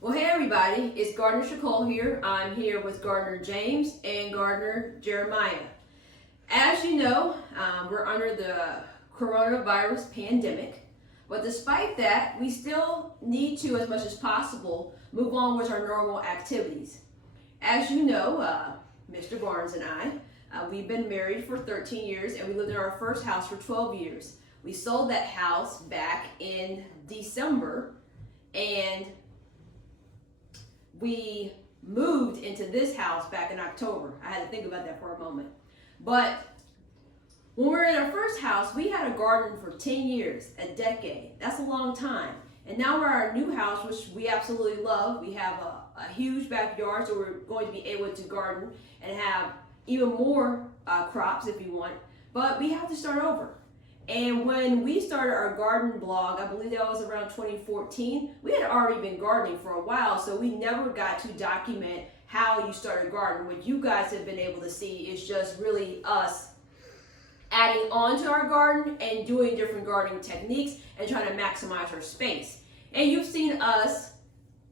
Well, hey everybody, it's Gardener Shicole here. I'm here with Gardener James and Gardener Jeremiah. As you know, we're under the coronavirus pandemic, but despite that, we still need to, as much as possible, move on with our normal activities. As you know, Mr. Barnes and I, we've been married for 13 years and we lived in our first house for 12 years. We sold that house back in December and we moved into this house back in October. I had to think about that for a moment. But when we were in our first house, we had a garden for 10 years, a decade. That's a long time. And now we're at our new house, which we absolutely love. We have a huge backyard, so we're going to be able to garden and have even more crops if you want. But we have to start over. And when we started our garden blog, I believe that was around 2014, we had already been gardening for a while, so we never got to document how you started gardening. What you guys have been able to see is just really us adding on to our garden and doing different gardening techniques and trying to maximize our space. And you've seen us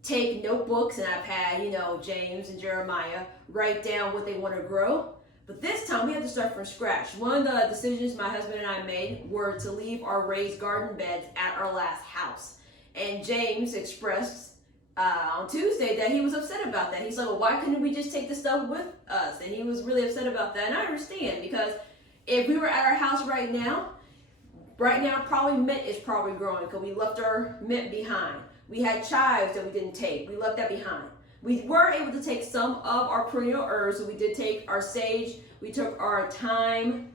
take notebooks, and I've had, James and Jeremiah write down what they want to grow. But this time we had to start from scratch. One of the decisions my husband and I made were to leave our raised garden beds at our last house. And James expressed on Tuesday that he was upset about that. He's like, well, why couldn't we just take the stuff with us? And he was really upset about that. And I understand, because if we were at our house right now probably mint is probably growing because we left our mint behind. We had chives that we didn't take. We left that behind. We were able to take some of our perennial herbs, so we did take our sage, we took our thyme,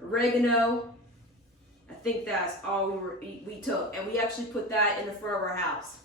oregano. I think that's all we took, and we actually put that in the front of our house.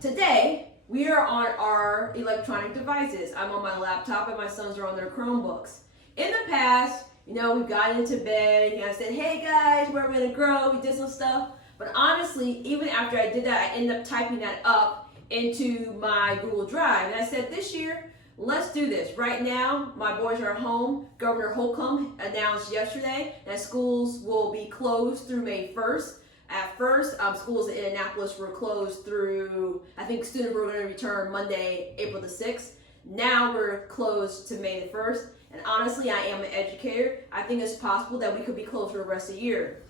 Today, we are on our electronic devices. I'm on my laptop and my sons are on their Chromebooks. In the past, we got into bed and I said, hey guys, we're gonna grow, we did some stuff. But honestly, even after I did that, I ended up typing that up into my Google Drive. And I said, this year, let's do this. Right now, my boys are at home. Governor Holcomb announced yesterday that schools will be closed through May 1st. At first, schools in Indianapolis were closed through, I think students were going to return Monday, April the 6th. Now we're closed to May the 1st. And honestly, I am an educator. I think it's possible that we could be closed for the rest of the year.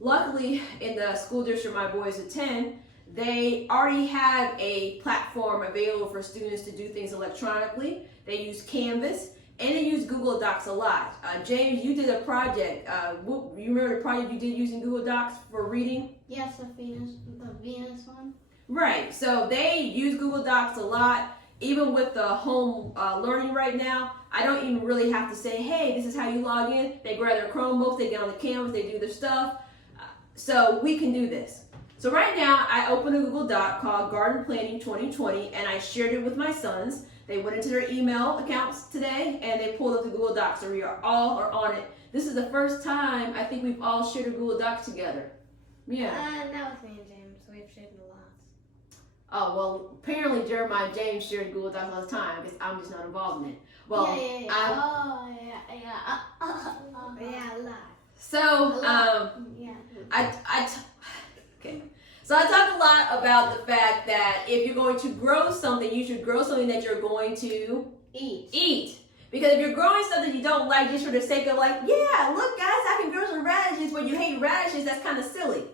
Luckily, in the school district my boys attend, they already have a platform available for students to do things electronically. They use Canvas and they use Google Docs a lot. James, you did a project. You remember the project you did using Google Docs for reading? Yes, the Venus one. Right. So they use Google Docs a lot. Even with the home learning right now, I don't even really have to say, hey, this is how you log in. They grab their Chromebooks, they get on the Canvas, they do their stuff. So we can do this. So right now, I opened a Google Doc called Garden Planning 2020, and I shared it with my sons. They went into their email accounts today, and they pulled up the Google Docs, so we all are on it. This is the first time I think we've all shared a Google Doc together. Yeah. That was me and James. We've shared a lot. Oh, well, apparently Jeremiah and James shared Google Docs all the time, because I'm just not involved in it. Well, yeah. Yeah, a lot. So, okay. So I talk a lot about the fact that if you're going to grow something, you should grow something that you're going to eat. Because if you're growing something you don't like just for the sake of like, yeah, look guys, I can grow some radishes, but you hate radishes, that's kind of silly.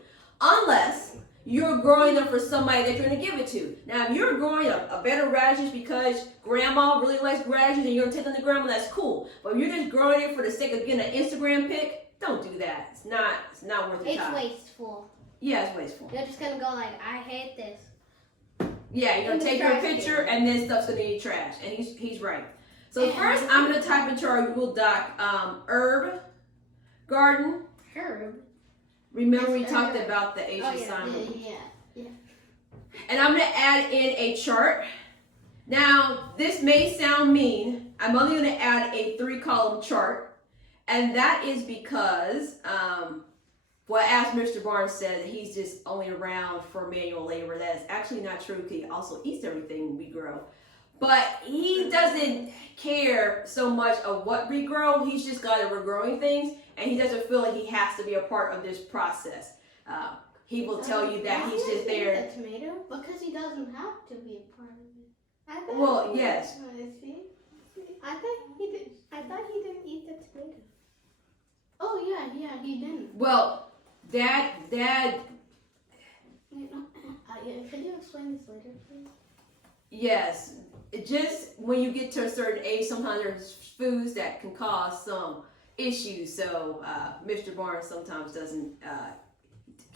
Unless you're growing them for somebody that you're going to give it to. Now, if you're growing a bed of radishes because grandma really likes radishes and you're going to take them to grandma, that's cool. But if you're just growing it for the sake of getting an Instagram pic, don't do that. It's not worth your time. It's wasteful. Yeah, it's wasteful. You're just gonna go like, I hate this. Yeah, you're gonna take your picture and then stuff's gonna be trash. And he's right. So first I'm gonna type into our Google Doc herb garden. Herb. Remember we talked about the Asian sign. Yeah. And I'm gonna add in a chart. Now this may sound mean. I'm only gonna add a 3-column chart. And that is because as Mr. Barnes said, he's just only around for manual labor. That is actually not true because he also eats everything we grow. But he doesn't care so much of what we grow. He's just glad that we're growing things, and he doesn't feel like he has to be a part of this process. he will tell you that he's just there. The tomato because he doesn't have to be a part of it. I thought Well, yes. See? I thought he did. I thought he didn't eat the tomato. Oh yeah, he didn't. Well, Dad. Wait, no. Yeah, can you explain this later, please? Yes, it just when you get to a certain age, sometimes there's foods that can cause some issues. So Mr. Barnes sometimes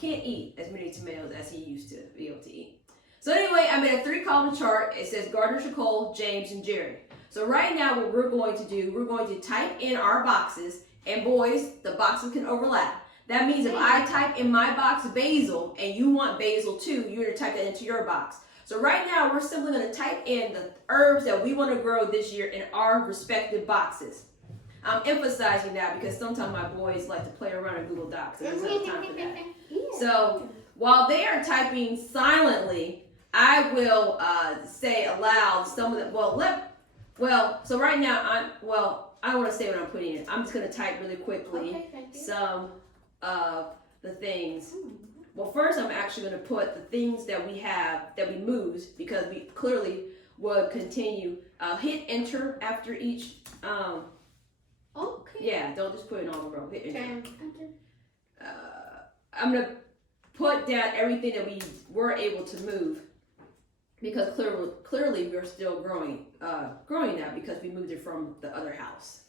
can't eat as many tomatoes as he used to be able to eat. So anyway, I made a 3-column chart. It says Gardener Shicole, James, and Jerry. So right now what we're going to do, we're going to type in our boxes, and boys, the boxes can overlap. That means if I type in my box basil and you want basil too, you're going to type that into your box. So right now we're simply going to type in the herbs that we want to grow this year in our respective boxes. I'm emphasizing that because sometimes my boys like to play around in Google Docs and there's no time for that. So while they are typing silently, I will say aloud some of the, so right now I don't want to say what I'm putting in. I'm just going to type really quickly some of the things. Well, first I'm actually going to put the things that we have, that we moved, because we clearly would continue. Hit enter after each. Okay. Yeah, don't just put it on the row. Hit enter. Enter. I'm going to put down everything that we were able to move, because clearly we're still growing now because we moved it from the other house,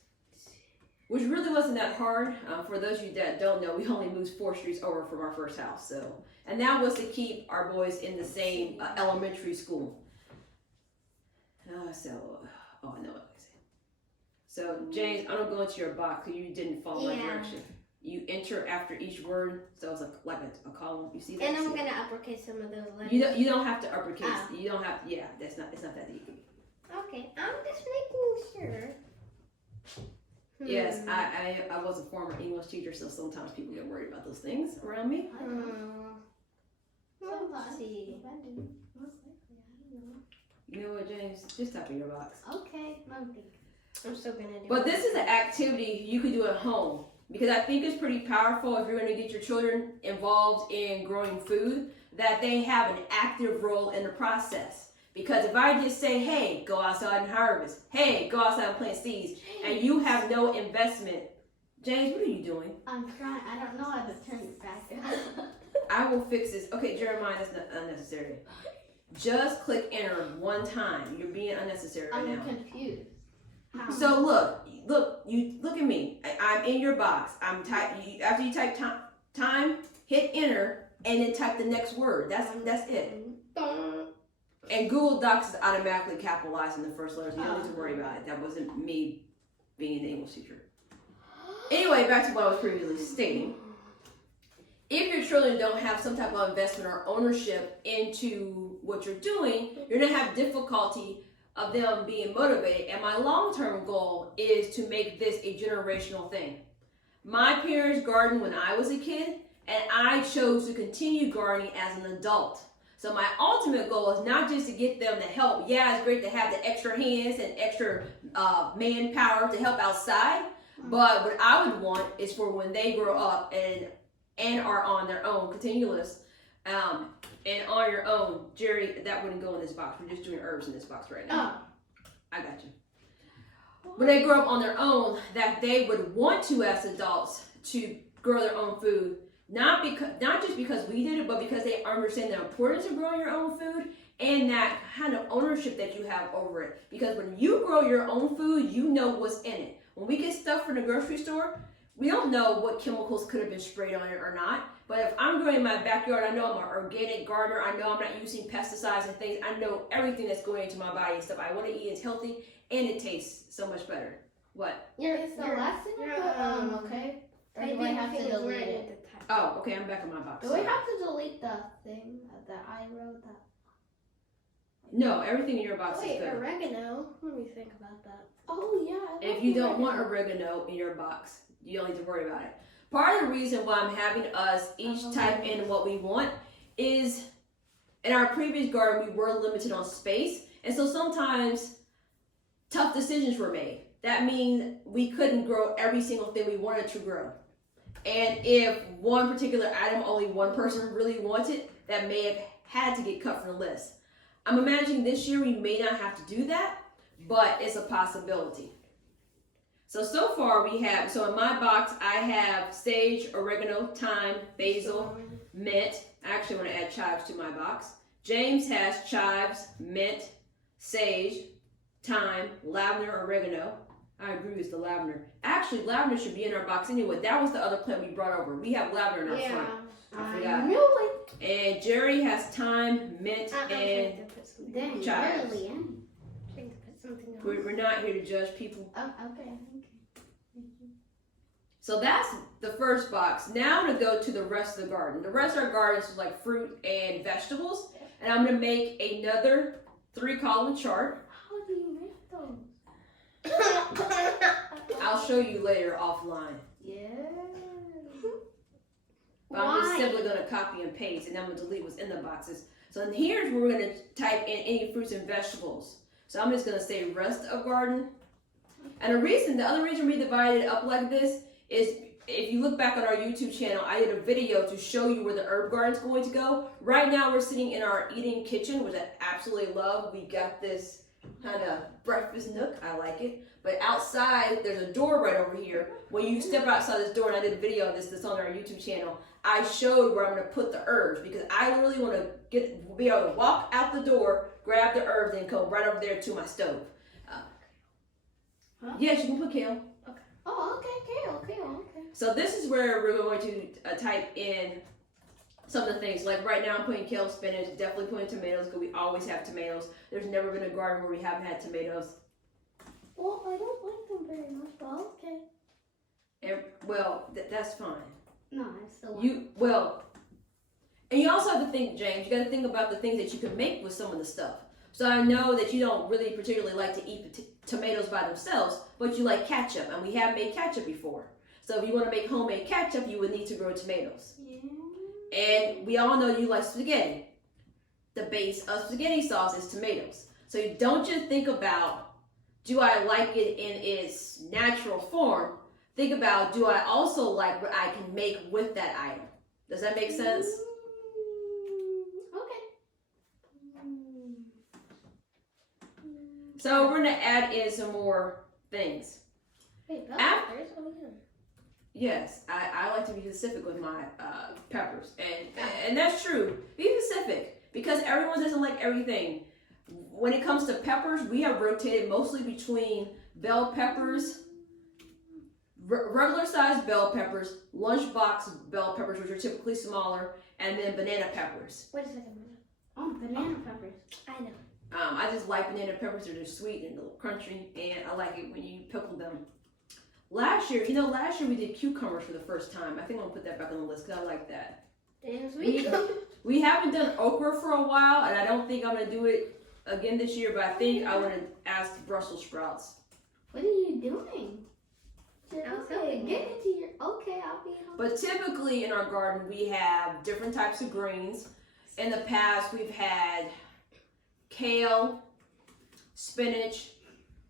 which really wasn't that hard. For those of you that don't know, we only moved 4 streets over from our first house. So, and that was to keep our boys in the same elementary school. I know what I said. So James, I'm gonna go into your box because you didn't follow my direction. You enter after each word, so it's like a column. You see that? And I'm gonna uppercase some of those letters. You don't have to uppercase. Oh. You don't have. Yeah, it's not that easy. Okay, I'm just making sure. Yes, I was a former English teacher, so sometimes people get worried about those things around me. Let's see. You know what, James? Just type in your box. Okay. I'm still gonna do. But this is an activity you can do at home, because I think it's pretty powerful if you're going to get your children involved in growing food, that they have an active role in the process. Because if I just say, hey, go outside and harvest, hey, go outside and plant seeds, and you have no investment, James, what are you doing? I'm trying. I don't know how to turn it back on. I will fix this. Okay, Jeremiah, that's not unnecessary. Just click enter one time. You're being unnecessary right now. I'm confused. So look, you look at me. I'm in your box. After you type time, hit enter, and then type the next word. That's it. And Google Docs is automatically capitalizing the first letters. You don't need to worry about it. That wasn't me being an English teacher. Anyway, back to what I was previously stating. If your children don't have some type of investment or ownership into what you're doing, you're going to have difficulty of them being motivated. And my long-term goal is to make this a generational thing. My parents gardened when I was a kid, and I chose to continue gardening as an adult. So my ultimate goal is not just to get them to help. Yeah, it's great to have the extra hands and extra manpower to help outside. But what I would want is for when they grow up and are on their own, continuous, and on your own. Jerry, that wouldn't go in this box. We're just doing herbs in this box right now. I got you. When they grow up on their own, that they would want to, as adults, to grow their own food. Not just because we did it, but because they understand the importance of growing your own food and that kind of ownership that you have over it. Because when you grow your own food, you know what's in it. When we get stuff from the grocery store, we don't know what chemicals could have been sprayed on it or not. But if I'm growing in my backyard, I know I'm an organic gardener. I know I'm not using pesticides and things. I know everything that's going into my body and stuff I want to eat is healthy, and it tastes so much better. What? It's the last thing I put, okay? Or do I have to delete it? Oh, okay, I'm back on my box. Do we have to delete the thing that I wrote? No, everything in your box is good. Oregano. Let me think about that. Oh, yeah. If you don't want oregano in your box, you don't need to worry about it. Part of the reason why I'm having us each type in what we want is, in our previous garden, we were limited on space. And so sometimes tough decisions were made. That means we couldn't grow every single thing we wanted to grow. And if one particular item only one person really wanted, that may have had to get cut from the list. I'm imagining this year we may not have to do that, but it's a possibility. So far we have, so in my box I have sage, oregano, thyme, basil, mint. I actually want to add chives to my box. James has chives, mint, sage, thyme, lavender, oregano. I agree with the lavender. Actually, lavender should be in our box anyway. That was the other plant we brought over. We have lavender in our front. I forgot. knew it. And Jerry has thyme, mint, and Dang, chives. really, eh? We're not here to judge people. Oh, okay. So that's the first box. Now I'm going to go to the rest of the garden. The rest of our garden is like fruit and vegetables. And I'm going to make another 3-column chart. How do you make those? I'll show you later offline. Yeah. But I'm just simply going to copy and paste, and I'm going to delete what's in the boxes. So here's where we're going to type in any fruits and vegetables. So I'm just going to say rest of garden. And the other reason we divided it up like this is if you look back on our YouTube channel, I did a video to show you where the herb garden is going to go. Right now we're sitting in our eating kitchen, which I absolutely love. We got this kind of breakfast nook. I like it. But outside, there's a door right over here. When you step outside this door, and I did a video of this on our YouTube channel, I showed where I'm going to put the herbs because I literally want to be able to walk out the door, grab the herbs, and go right over there to my stove. Yes, you can put kale. Okay. Oh, okay. So this is where we're going to type in some of the things. Like right now I'm putting kale, spinach, definitely putting tomatoes because we always have tomatoes. There's never been a garden where we haven't had tomatoes. Well, I don't like them very much, but okay. And, well, that's fine. No, I still like them. And you also have to think, James, you got to think about the things that you can make with some of the stuff. So I know that you don't really particularly like to eat tomatoes by themselves, but you like ketchup, and we have made ketchup before. So if you want to make homemade ketchup, you would need to grow tomatoes. Yeah. And we all know you like spaghetti. The base of spaghetti sauce is tomatoes. So you don't just think about, do I like it in its natural form? Think about, do I also like what I can make with that item? Does that make sense? So we're going to add in some more things. Wait, peppers? What are we doing? Yes, I like to be specific with my peppers. And that's true. Be specific because everyone doesn't like everything. When it comes to peppers, we have rotated mostly between bell peppers, regular sized bell peppers, lunchbox bell peppers, which are typically smaller, and then banana peppers. Wait a second. Oh, banana peppers. I know. I just like banana peppers. They're just sweet and a little crunchy, and I like it when you pickle them. Last year we did cucumbers for the first time. I think I'm gonna put that back on the list because I like that. Damn sweet. We haven't done okra for a while, and I don't think I'm gonna do it again this year. But I think I want to ask Brussels sprouts. What are you doing? Okay, get into your. Okay, I'll be home. But typically in our garden we have different types of greens. In the past we've had kale, spinach,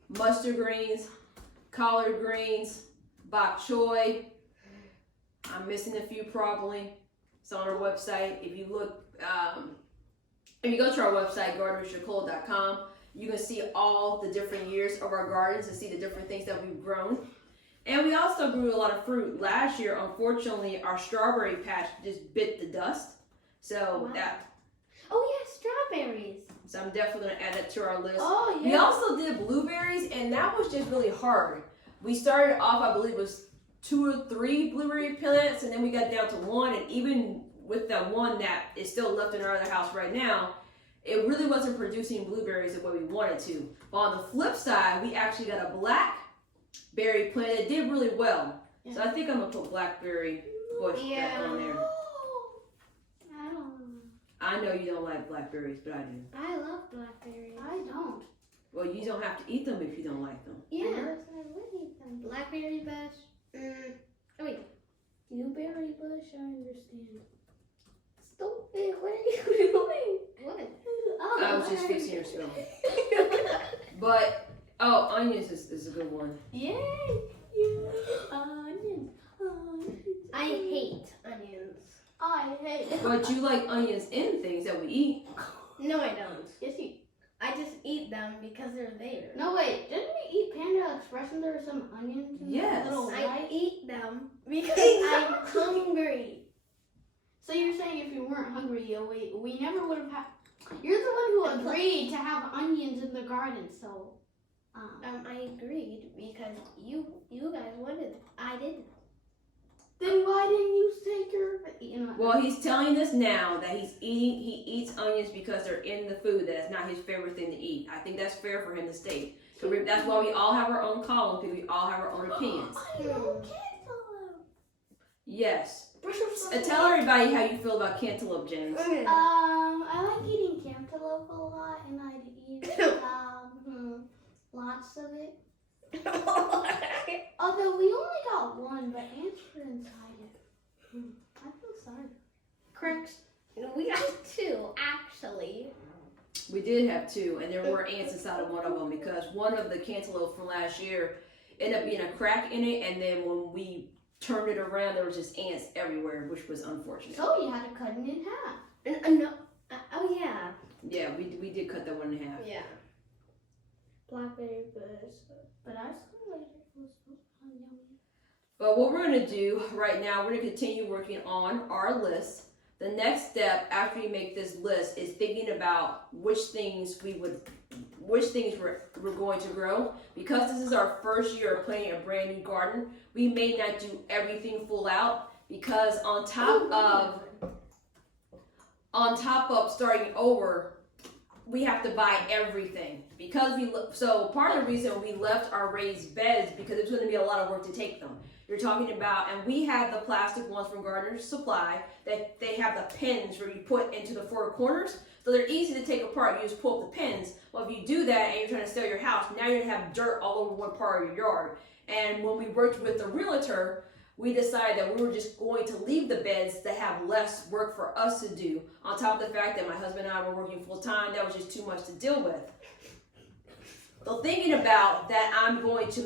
mustard greens, collard greens, bok choy. I'm missing a few probably. It's on our website. If you look, if you go to our website, gardenershicole.com, you can see all the different years of our gardens and see the different things that we've grown. And we also grew a lot of fruit. Last year, unfortunately, our strawberry patch just bit the dust. So Oh yeah, strawberries. So I'm definitely going to add that to our list. Oh, yeah. We also did blueberries, and that was just really hard. We started off, I believe it was 2 or 3 blueberry plants, and then we got down to 1, and even with that one that is still left in our other house right now, it really wasn't producing blueberries the way we wanted to. But on the flip side, we actually got a blackberry plant that did really well. Yeah. So I think I'm going to put blackberry bush back on there. I know you don't like blackberries, but I do. I love blackberries. I don't. Well, you don't have to eat them if you don't like them. Yeah. I would eat them. Blackberry bush. Oh wait. Blueberry bush, I understand. Stupid, what are you doing? What? Oh, I was just fixing your spoon. But, onions is a good one. Yay! Yeah. Onions. I hate onions. I hate. But you like onions in things that we eat. No, I don't. Yes, you. I just eat them because they're there. No, wait. Didn't we eat Panda Express and there were some onions in Yes. the little I rice? eat them because I'm hungry. So you're saying if you weren't hungry, we never would have had. You're the one who agreed to have onions in the garden, so. I agreed because you guys wanted it. I didn't. Then why didn't you take your? Well, he's telling us now that he eats onions because they're in the food. That's not his favorite thing to eat. I think that's fair for him to state. So that's why we all have our own columns, because we all have our own opinions. I love cantaloupe. Yes. Tell everybody how you feel about cantaloupe, James. I like eating cantaloupe a lot, and I'd eat lots of it. Although we only got one, but ants were inside it. I feel sorry. Correct. We got two, actually. We did have two, and there were ants inside of one of them because one of the cantaloupe from last year ended up being a crack in it, and then when we turned it around, there was just ants everywhere, which was unfortunate. So you had to cut it in half. No. Oh yeah. Yeah, we did cut that one in half. Yeah. Blackberry bush. But I still ate it. It was yummy. But what we're going to do right now, we're going to continue working on our list. The next step after you make this list is thinking about which things we're going to grow. Because this is our first year of planting a brand new garden, we may not do everything full out, because on top of starting over, we have to buy everything. So part of the reason we left our raised beds, because it's going to be a lot of work to take them. You're talking about, and we have the plastic ones from Gardener Supply that they have the pins where you put into the four corners, so they're easy to take apart. You just pull up the pins. Well, if you do that and you're trying to sell your house, now you're gonna have dirt all over one part of your yard. And when we worked with the realtor, we decided that we were just going to leave the beds that have less work for us to do. On top of the fact that my husband and I were working full time, that was just too much to deal with. So thinking about that, I'm going to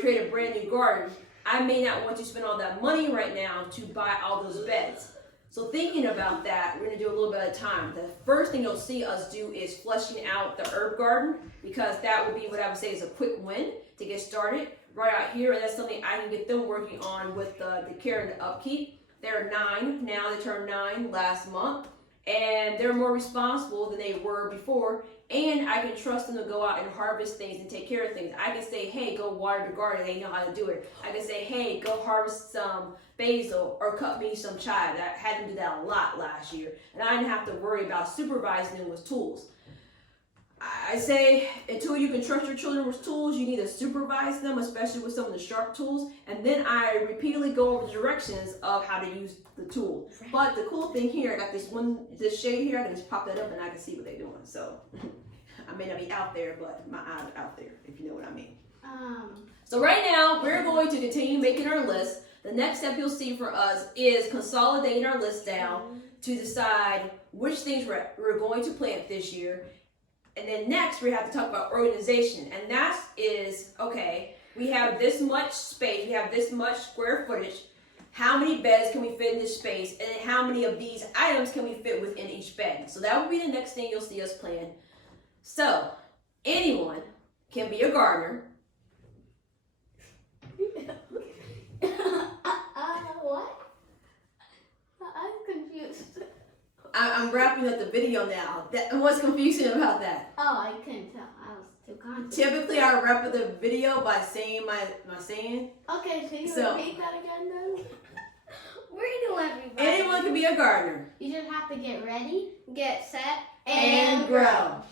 create a brand new garden. I may not want to spend all that money right now to buy all those beds. So thinking about that, we're gonna do a little bit of time. The first thing you'll see us do is fleshing out the herb garden, because that would be what I would say is a quick win to get started right out here. And that's something I can get them working on with the care and the upkeep. They're 9 now, they turned 9 last month. And they're more responsible than they were before. And I can trust them to go out and harvest things and take care of things. I can say, hey, go water the garden. They know how to do it. I can say, hey, go harvest some basil or cut me some chive. I had them do that a lot last year. And I didn't have to worry about supervising them with tools. I say, until you can trust your children with tools, you need to supervise them, especially with some of the sharp tools. And then I repeatedly go over the directions of how to use the tool. But the cool thing here, I got this shade here, I can just pop that up and I can see what they're doing. So I may not be out there, but my eyes are out there, if you know what I mean. So right now, we're going to continue making our list. The next step you'll see for us is consolidating our list down to decide which things we're going to plant this year. And then next, we have to talk about organization. And that is, okay, we have this much space, we have this much square footage. How many beds can we fit in this space? And then how many of these items can we fit within each bed? So that will be the next thing you'll see us plan. So, anyone can be a gardener. What? I'm confused. I'm wrapping up the video now. What's confusing about that? Oh, I couldn't tell. I was too confident. Typically, I wrap up the video by saying my saying. Okay, can you repeat that again then? Where do everybody? Anyone can be a gardener. You just have to get ready, Get set And grow.